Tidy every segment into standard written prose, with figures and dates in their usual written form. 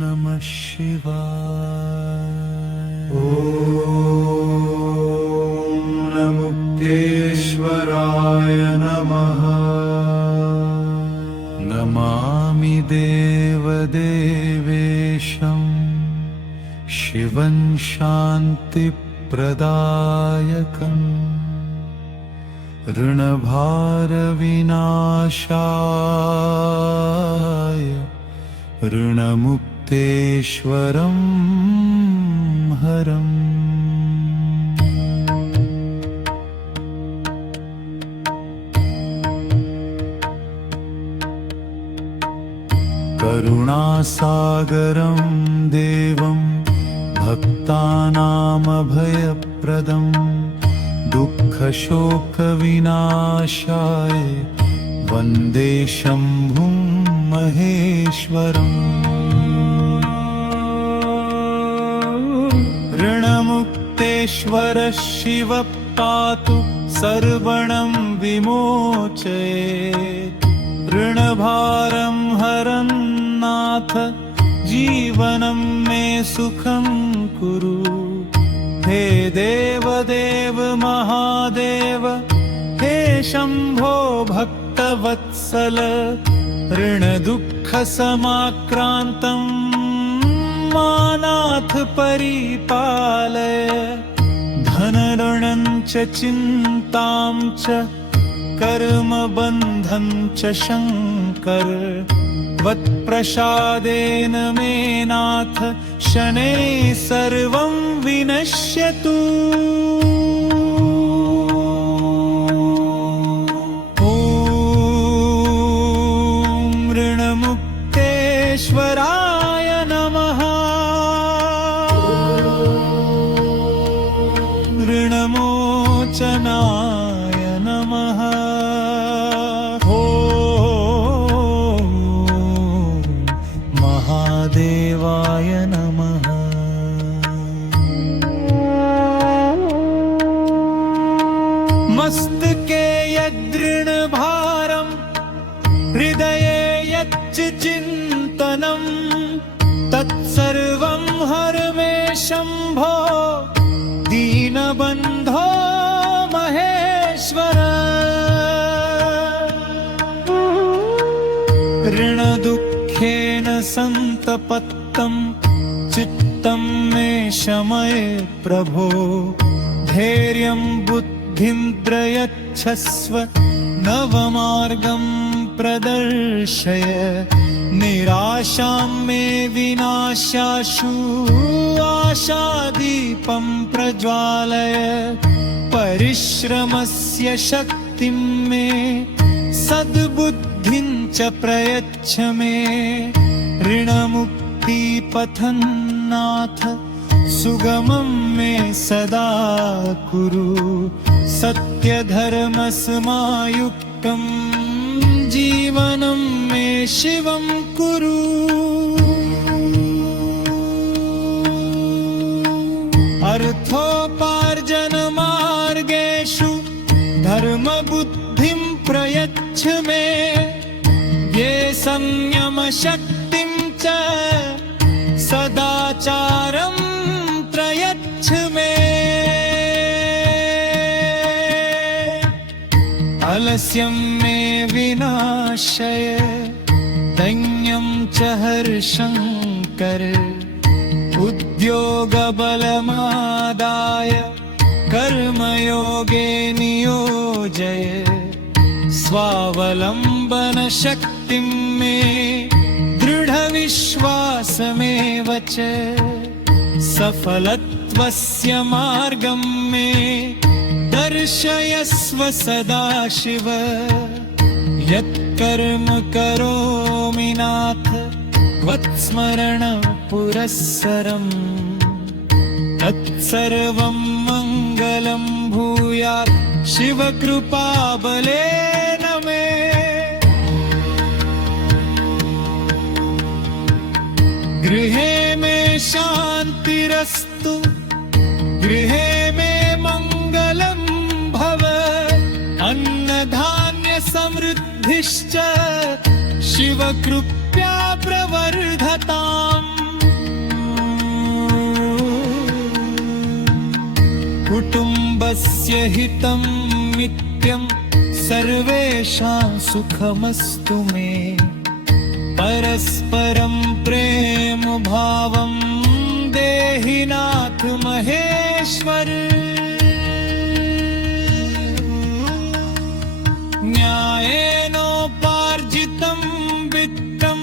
नमः शिवाय। मुक्तेश्वराय नमः। नमामि देवदेवेशं शिवं शान्तिप्रदायकम् ऋणभारविनाशाय ऋणमुक्तेश्वरं हरम्। करुणासागरं देवं भक्तानामभयप्रदं दुःखशोकविनाशाय वन्दे शम्भुं महेश्वरम्। ऋणमुक्तेश्वर शिव पातु सर्वणं विमोचयेत्। ऋणभारं हरन्नाथ जीवनं मे सुखं कुरु। हे देवदेव महादेव हे शम्भो भक्तवत्सल ऋणदुःखसमाक्रान्तं मानाथ परिपालय। धनऋणं च चिन्तां च कर्मबन्धं च शङ्कर त्वत्प्रसादेन मे नाथ शनैः सर्वं विनश्यतु। ॐ ऋणमुक्तेश्वराय नमः। ऋणमोचनाय नमः। महादेवाय नमः। मस्तके यदृणभारं हृदये यच्च चिन्तनं तत्सर्वं हर मे शम्भो दीनबन्धो महेश्वर। ऋणदुःखेन सन्तप्तं चित्तं मे शमय प्रभो। धैर्यं बुद्धिं प्रयच्छस्व नवमार्गं प्रदर्शय। निराशां मे विनाशाशु आशादीपं प्रज्वालय। परिश्रमस्य शक्तिं मे सद्बुद्धिं च प्रयच्छ मे। ऋणमुक्तिपथन्नाथ सुगमं मे सदा कुरु। सत्यधर्मसमायुक्तं जीवनं मे शिवं कुरु। अर्थोपार्जनमार्गेषु धर्मबुद्धिं प्रयच्छ मे। ये संयमशक्तिं च सदाचारं प्रयच्छ मे। आलस्यं मे विनाशय दैन्यं च हर्षङ्कर। उद्योगबलमादाय कर्मयोगे नियोजय। स्वावलम्बनशक्तिं मे दृढविश्वासमेव च। सफलत्वस्य मार्गं मे दर्शयस्व सदाशिव। यत्कर्म करोमि नाथ त्वत्स्मरणपुरःसरम् तत्सर्वं मङ्गलं भूयात् शिवकृपाबलेन मे। गृहे मे शान्तिरस्तु गृहे मे मङ्गलं भव। अन्नधान्यसमृद्धिं सिद्धिश्च शिवकृप्या प्रवर्धताम् कुटुम्बस्य हितं नित्यं सर्वेषां सुखमस्तु मे परस्परं प्रेम भावं देहि नाथ महेश्वर न्यायेनोपार्जितं वित्तं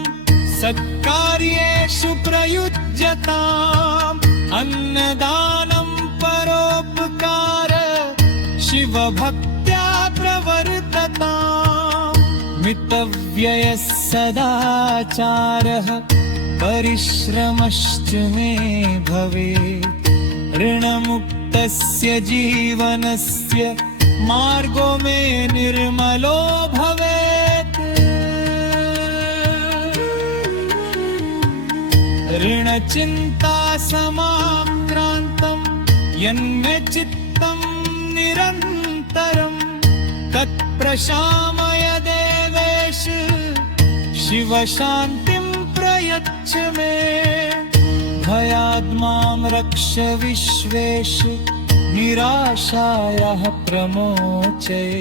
सत्कार्येषु प्रयुज्यताम् अन्नदानं परोपकार शिवभक्त्या प्रवर्तताम् मितव्ययः सदाचारः परिश्रमश्च मे भवेत् ऋणमुक्तस्य जीवनस्य मार्गो मे निर्मलो भवेत् ऋणचिन्ता समाक्रान्तं यन्मे चित्तं निरन्तरं तत्प्रशामय देवेश शिव शान्तिं प्रयच्छ मे भयाद्मां रक्ष विश्वेश निराशायाः प्रमोचय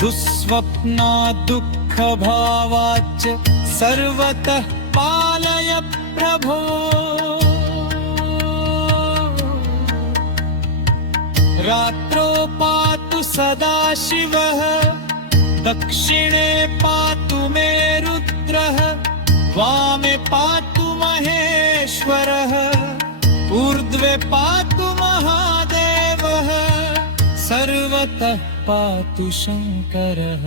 दुःस्वप्ना दुःखभावाच्च सर्वतः पालय प्रभो रात्रौ पातु सदा शिवः दक्षिणे पातु मे रुद्रः वामे पातु महेश्वरः ऊर्ध्वे पातु महादेवः सर्वतः पातु शङ्करः।